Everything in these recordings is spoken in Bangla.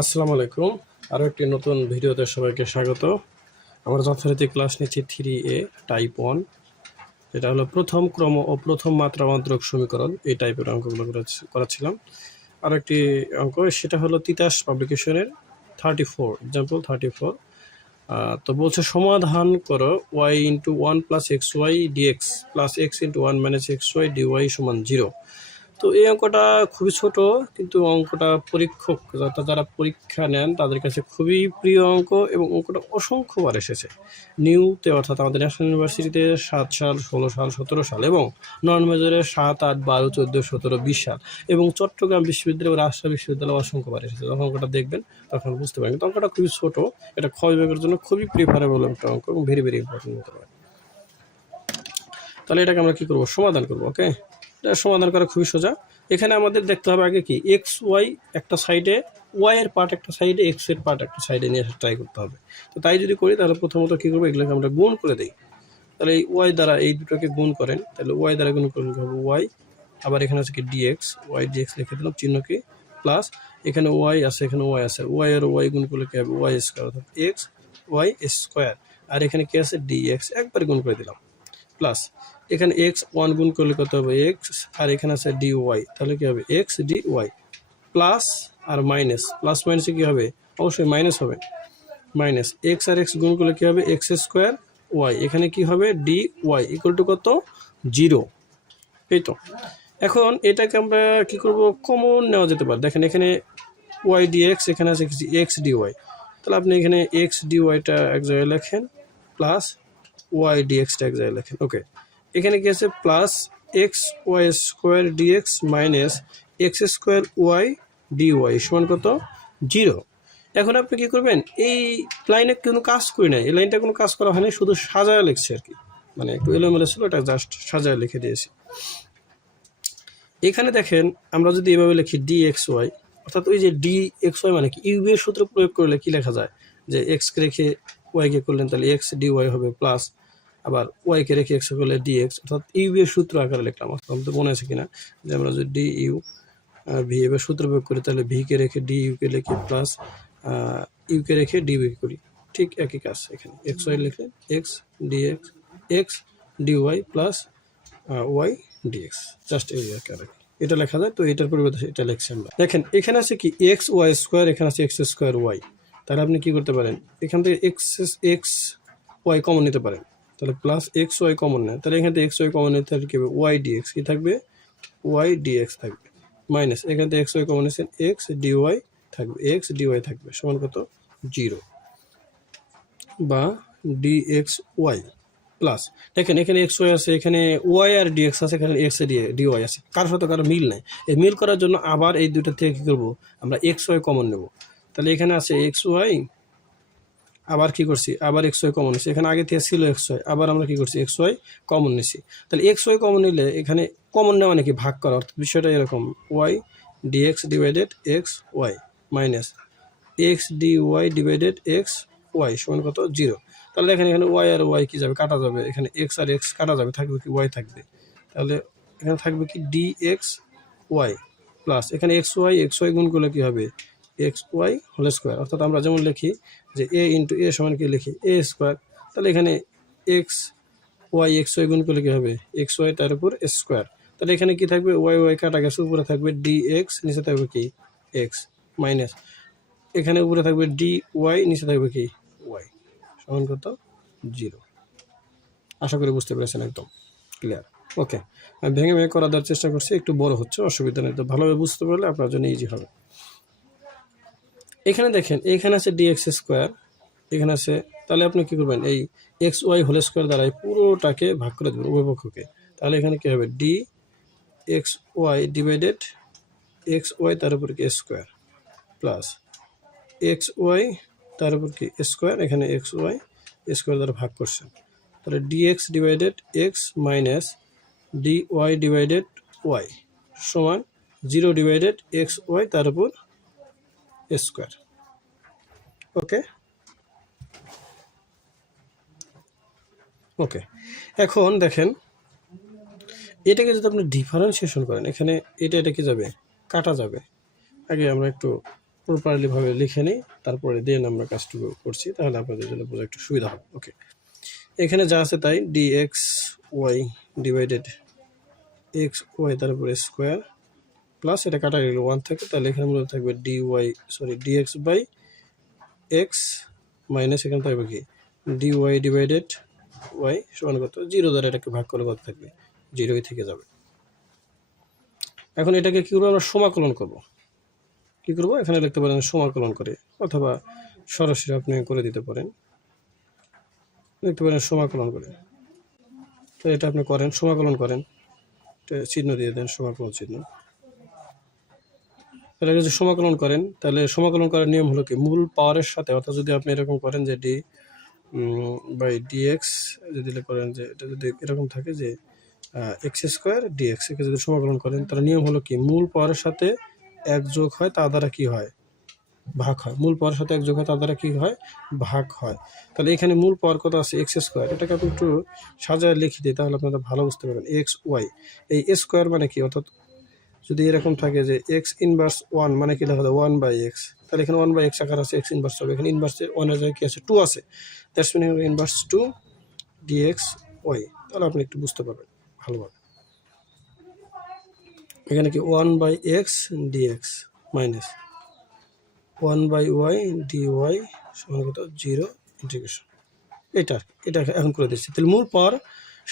আসসালামু আলাইকুম। আরও একটি নতুন ভিডিওতে সবাইকে স্বাগত। আমরা যথারীতি ক্লাস নিচ্ছি 3A টাইপ 1, এটা হলো প্রথম ক্রম ও প্রথম মাত্রামাত্রক সমীকরণ। এই টাইপের অঙ্কগুলো করাচ্ছিলাম। আর একটি অঙ্ক, সেটা হলো তিতাস পাবলিকেশনের 34, এক্সাম্পল 34। তো বলছে সমাধান করো y into 1 plus X Y DX plus X into 1 minus X Y DY সমান 0। তো এই অঙ্কটা খুবই ছোট, কিন্তু অঙ্কটা পরীক্ষক অর্থাৎ যারা পরীক্ষা নেন তাদের কাছে খুবই প্রিয় অঙ্ক, এবং অঙ্কটা অসংখ্যবার এসেছে নিউতে, অর্থাৎ আমাদের ন্যাশনাল ইউনিভার্সিটিতে 7 সাল, 16 সাল, 17 সাল, এবং নন মেজরে 7, 8, 12, 14, 17, 20 সাল, এবং চট্টগ্রাম বিশ্ববিদ্যালয় ও রাজশাহী বিশ্ববিদ্যালয় অসংখ্যবার এসেছে। যখন অঙ্কটা দেখবেন তখন বুঝতে পারবেন। কিন্তু অঙ্কটা খুবই ছোট, এটা খ বিভাগের জন্য খুবই প্রিফারেবল একটা অঙ্ক এবং ভেরি ভেরি ইম্পর্টেন্ট হতে পারে। তাহলে এটাকে আমরা কী করবো? সমাধান করবো। ওকে, এটা সমাধান করা খুবই সোজা। এখানে আমাদের দেখতে হবে আগে কি এক্স ওয়াই একটা সাইডে, ওয়াই এর পার্ট একটা সাইডে, এক্স এর পার্ট একটা সাইডে নিয়ে ট্রাই করতে হবে। তো তাই যদি করি তাহলে প্রথমত কী করবো, এগুলোকে আমরা গুণ করে দিই। তাহলে এই ওয়াই দ্বারা এই দুটোকে গুণ করেন, তাহলে ওয়াই দ্বারা গুণ করলে হবে ওয়াই, আবার এখানে আছে কি ডিএক্স, ওয়াই ডিএক্স লিখে দিলাম চিহ্ন কি প্লাস, এখানে ওয়াই আছে, এখানে ওয়াই আছে, ওয়াই আর ওয়াই গুণ করলে কি হবে ওয়াই স্কোয়ার, অর্থাৎ এক্স ওয়াই স্কোয়ার। আর এখানে কি আছে ডিএক্স, একবার গুণ করে দিলাম প্লাস, এখানে এক্স 1 গুণ করলে কত হবে এক্স, আর এখানে আছে ডি ওয়াই, তাহলে কি হবে এক্স ডি ওয়াই প্লাস আর মাইনাস, প্লাস মাইনাসে কী হবে, অবশ্যই মাইনাস হবে, মাইনাস এক্স আর এক্স গুণ করলে কী হবে এক্স স্কোয়ার ওয়াই, এখানে কি হবে ডি ওয়াই ইকুয়াল টু কত 0। এই তো এখন এটাকে আমরা কি করব, কমন নেওয়া যেতে পারে। দেখেন এখানে ওয়াই ডি এক্স, এখানে আছে কিছু এক্স ডি ওয়াই, তাহলে আপনি এখানে এক্স ডি ওয়াইটা এক জায়গায় লেখেন, প্লাস ওয়াই ডি এক্সটা এক জায়গায় লেখেন। ওকে, এখানে কি আছে plus X Y square DX minus X square Y D Y সমান কত 0। এখন আপনি কি করবেন, এই লাইনে কোনো কাজ করি না, এই লাইনটা কোনো কাজ করা হয়নি, শুধু সাজায় লিখছি আর কি, মানে একটু এলোমেলো ছিল, এটা জাস্ট সাজায় লিখে দিয়েছি। এখানে দেখেন আমরা যদি এভাবে লিখি ডি এক্স ওয়াই, অর্থাৎ ওই যে ডি এক্স ওয়াই মানে কি ইউ এর সূত্র প্রয়োগ করলে কি লেখা যায়, যে এক্সকে রেখে ওয়াইকে করলেন তাহলে এক্স ডি ওয়াই হবে, প্লাস আবার ওয়াইকে রেখে এক্স করলে ডি এক্স, অর্থাৎ ইউ এর সূত্র আকারে লিখলাম। আমাদের মনে আছে কিনা যে আমরা যদি ডি ইউ ভি এর সূত্র প্রয়োগ করি, তাহলে ভিকে রেখে ডি ইউকে লিখি, প্লাস ইউকে রেখে ডি ভিকে করি, ঠিক একই কাজ। এখানে এক্স ওয়াই লিখলে X D X, X D Y plus Y DX, just এই আকারে এটা লেখা যায়। তো এটার পরিবর্তে এটা লিখছি আমরা। দেখেন এখানে আছে কি এক্স ওয়াই স্কোয়ার, এখানে আছে এক্স স্কোয়ার ওয়াই, তাহলে আপনি কি করতে পারেন, এখান থেকে এক্স ওয়াই কমন নিতে পারেন, তাহলে প্লাস এক্স ওয়াই কমন নেয়, তাহলে এখান থেকে এক্স ওয়াই কমন নিতে কি হবে ওয়াই ডিএক্স, কি থাকবে ওয়াই ডিএক্স থাকবে, মাইনাস এখান থেকে এক্স ওয়াই কমন নিচ্ছেন এক্স ডিওয়াই থাকবে, এক্স ডিওয়াই থাকবে সমান কত 0, বা ডিএক্স ওয়াই প্লাস, দেখেন এখানে এক্স ওয়াই আছে, এখানে ওয়াই আর ডিএক্স আছে, এখানে এক্স ডিওয়াই আছে, কারোর সাথে কারো মিল নেই। এই মিল করার জন্য আবার এই দুটো থেকে কী করবো, আমরা এক্স ওয়াই কমন নেব। তাহলে এখানে আছে এক্স ওয়াই, আবার কি করছি আবার এক্স ওয়াই কমন নিচ্ছি, এখানে আগে থেকে ছিল এক্স ওয়াই, আবার আমরা কি করছি এক্স ওয়াই কমন নিচ্ছি। তাহলে এক্স ওয়াই কমন নিলে এখানে কমন নেওয়া নাকি ভাগ করা, অর্থাৎ বিষয়টা এরকম Y DX divided X Y minus X D Y divided X Y সমান কত 0। তাহলে দেখেন এখানে ওয়াই আর ওয়াই কি যাবে, কাটা যাবে, এখানে এক্স আর এক্স কাটা যাবে, থাকবে কি ওয়াই থাকবে, তাহলে এখানে থাকবে কি ডি এক্স ওয়াই প্লাস এখানে এক্স ওয়াই গুণ করলে কী হবে এক্স ওয়াই হোল স্কোয়ার, অর্থাৎ আমরা যেমন লিখি যে এ ইন্টু এ সমান কি লিখি এ স্কোয়ার, তাহলে এখানে এক্স ওয়াই গুণ করলে কী হবে এক্স ওয়াই তার উপর স্কোয়ার, তাহলে এখানে কি থাকবে ওয়াই কাটা গেছে, উপরে থাকবে ডি এক্স, নিচে থাকবে কি এক্স মাইনাস এখানে উপরে থাকবে ডি ওয়াই, নিচে থাকবে কি ওয়াই সমান কত 0। আশা করি বুঝতে পেরেছেন, একদম ক্লিয়ার। ওকে, আমি ভেঙে ভেঙে করা দেওয়ার চেষ্টা করছি, একটু বড় হচ্ছে, অসুবিধা নেই, তো ভালোভাবে বুঝতে পারলে আপনার জন্য ইজি হবে। এখানে দেখেন এখানে আছে ডিএক্স স্কোয়ার, এখানে আছে, তাহলে আপনি কী করবেন এই এক্স ওয়াই হোল স্কোয়ার দ্বারা পুরোটাকে ভাগ করে দেবেন উভয় পক্ষকে, তাহলে এখানে কী হবে D X Y divided X Y তার উপর কি স্কোয়ার প্লাস এক্স ওয়াই তার উপর কি স্কোয়ার, এখানে এক্স ওয়াই স্কোয়ার দ্বারা ভাগ করছেন, তাহলে DX divided X minus D Y divided Y সমান 0 ডিভাইডেড এক্স ওয়াই তার উপর স্কোয়ার। ওকে ওকে, এখন দেখেন এটাকে যদি আপনি ডিফারেন্সিয়েশন করেন, এখানে এটা কি যাবে কাটা যাবে, আগে আমরা একটু প্রপারলিভাবে লিখে নিই, তারপরে দেন আমরা কাজটুকু করছি, তাহলে আপনাদের জন্য বোঝা একটু সুবিধা হবে। ওকে, এখানে যা আছে তাই dx y divided X Y তারপরে স্কোয়ার প্লাস এটা কাটা গেল 1 থাকে, তাহলে এখানে মূলত থাকবে dx বাই এক্স মাইনাস এখানে থাকবে কি dy ডিভাইডেড ওয়াই সমান কত 0 দ্বারা এটাকে ভাগ করলে কত থাকবে 0ই থেকে যাবে। এখন এটাকে কী করবো আমরা সমাকলন করব। কী করবো এখানে লিখতে পারেন সমাকলন করে, অথবা সরাসরি আপনি করে দিতে পারেন, লিখতে পারেন সমাকলন করে। তো এটা আপনি করেন, সমাকলন করেন, চিহ্ন দিয়ে দেন সমাকলন চিহ্ন। এটা যদি সমাকলন করেন তাহলে সমাকলন করার নিয়ম হলো কি মূল পাওয়ারের সাথে, অর্থাৎ যদি আপনি এরকম করেন যে ডি বাই ডিএক্স যদি করেন যে এটা যদি এরকম থাকে যে এক্স স্কোয়ার ডিএক্স, একে যদি সমাকলন করেন তাহলে নিয়ম হলো কি মূল পাওয়ারের সাথে 1 যোগ হয়, তা দ্বারা কি হয় ভাগ হয়। মূল পাওয়ার সাথে 1 যোগ হয়, তা দ্বারা কি হয় ভাগ হয়। তাহলে এখানে মূল পাওয়ার কত আছে এক্স স্কোয়ার, এটাকে আপনি একটু সাজায় লিখে দিই তাহলে আপনারা ভালো বুঝতে পারবেন। এক্স ওয়াই, এই স্কোয়ার মানে কি, অর্থাৎ যদি এরকম থাকে যে এক্স ইনভার্স 1 মানে কি লেখা যায় 1/x, তাহলে এখানে 1/x আকার আছে, এক্স ইনভার্স হবে, এখানে ইনভার্সের 1 এর জায়গায় কি আছে 2 আছে, that's mean inverse 2 dx y। তাহলে আপনি একটু বুঝতে পারবেন ভালোভাবে। এখানে কি 1/x dx minus 1/y dy সমান কত 0 ইন্টিগ্রেশন। এটা এখন করে দিচ্ছি। তাহলে মূল পাওয়ার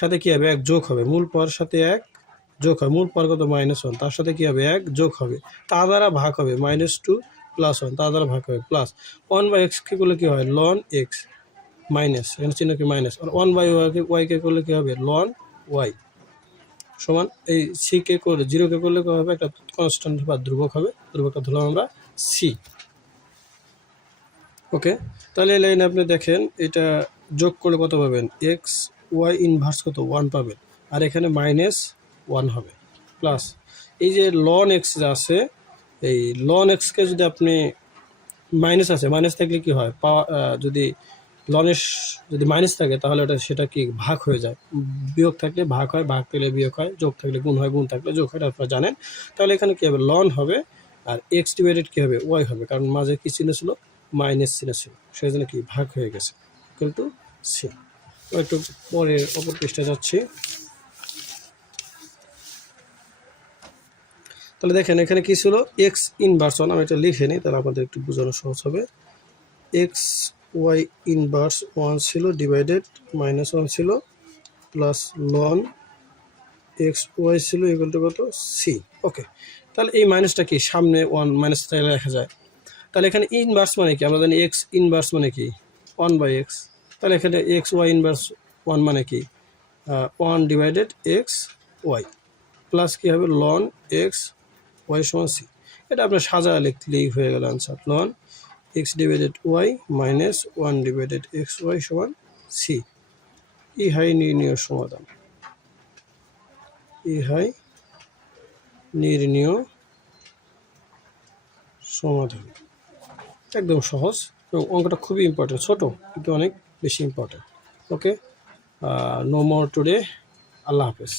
সাথে কি হবে 1 যোগ হবে, মূল পাওয়ার সাথে 1 যোগ হয়, মূল পাওয়ার কত -1, তার সাথে কি হবে 1 যোগ হবে, তা দ্বারা ভাগ হবে -2 + 1, তা দ্বারা ভাগ হবে প্লাস 1/x কে করলে কি হয় ln x মাইনাস এখানে চিহ্ন কি মাইনাস, আর 1/y কে করলে কি হবে ln y সমান এই সি কে করলে 0 কে করলে কি হবে একটা কনস্ট্যান্ট বা ধ্রুবক হবে, ধ্রুবকটা ধরলাম আমরা সি। ওকে, তাহলে এই লাইনে আপনি দেখেন এটা যোগ করলে কত পাবেন এক্স ওয়াই ইনভার্স কত 1 পাবেন, আর এখানে -1 হবে প্লাস এই যে ln x যা আছে, এই ln x কে যদি আপনি মাইনাস আছে, মাইনাস থাকলে কি হয় যদি ln x যদি মাইনাস থাকে তাহলে সেটা কি ভাগ হয়ে যায়, বিয়োগ থাকলে ভাগ হয়, ভাগ থাকলে বিয়োগ হয়, যোগ থাকলে গুণ হয়, গুণ থাকলে যোগ হয়, আপনারা জানেন। তাহলে এখানে কি হবে ln হবে, আর এক্স ডিভাইডেড কি হবে ওয়াই হবে, কারণ মাঝে কি চিহ্ন ছিল মাইনাস চিহ্ন ছিল, সেই জন্য কি ভাগ হয়ে গেছে ইকুয়াল টু সি। একটু পরে অপর পৃষ্ঠায় যাচ্ছি। তাহলে দেখেন এখানে কি ছিল এক্স ইনভার্স 1, আমি এটা লিখে নিই তাহলে আপনাদের একটু বোঝানো সহজ হবে। এক্স ওয়াই ইনভার্স 1 ছিল ডিভাইডেড -1 ছিল প্লাস ln এক্স ওয়াই ছিল ইকুয়াল টু কত সি। ওকে, তাহলে এই মাইনাসটা কি সামনে 1 মাইনাস লেখা যায়, তাহলে এখানে ইনভার্স মানে কি আমরা জানি এক্স ইনভার্স মানে কি 1/x, তাহলে এখানে এক্স ওয়াই ইনভার্স 1 মানে কি 1 ডিভাইডেড এক্স ওয়াই প্লাস কী হবে ln এক্স ওয়াই সমান সি। এটা আপনার সাজা লিখলেই হয়ে গেল answer, ln X divided Y minus 1 divided X Y সমান সি। ইহাই নির্ণয় সমাধান, ইহাই নির্ণয় সমাধান। একদম সহজ এবং অঙ্কটা খুবই ইম্পর্টেন্ট, ছোট কিন্তু অনেক বেশি ইম্পর্টেন্ট। ওকে, নো মোর টুডে, আল্লাহ হাফেজ।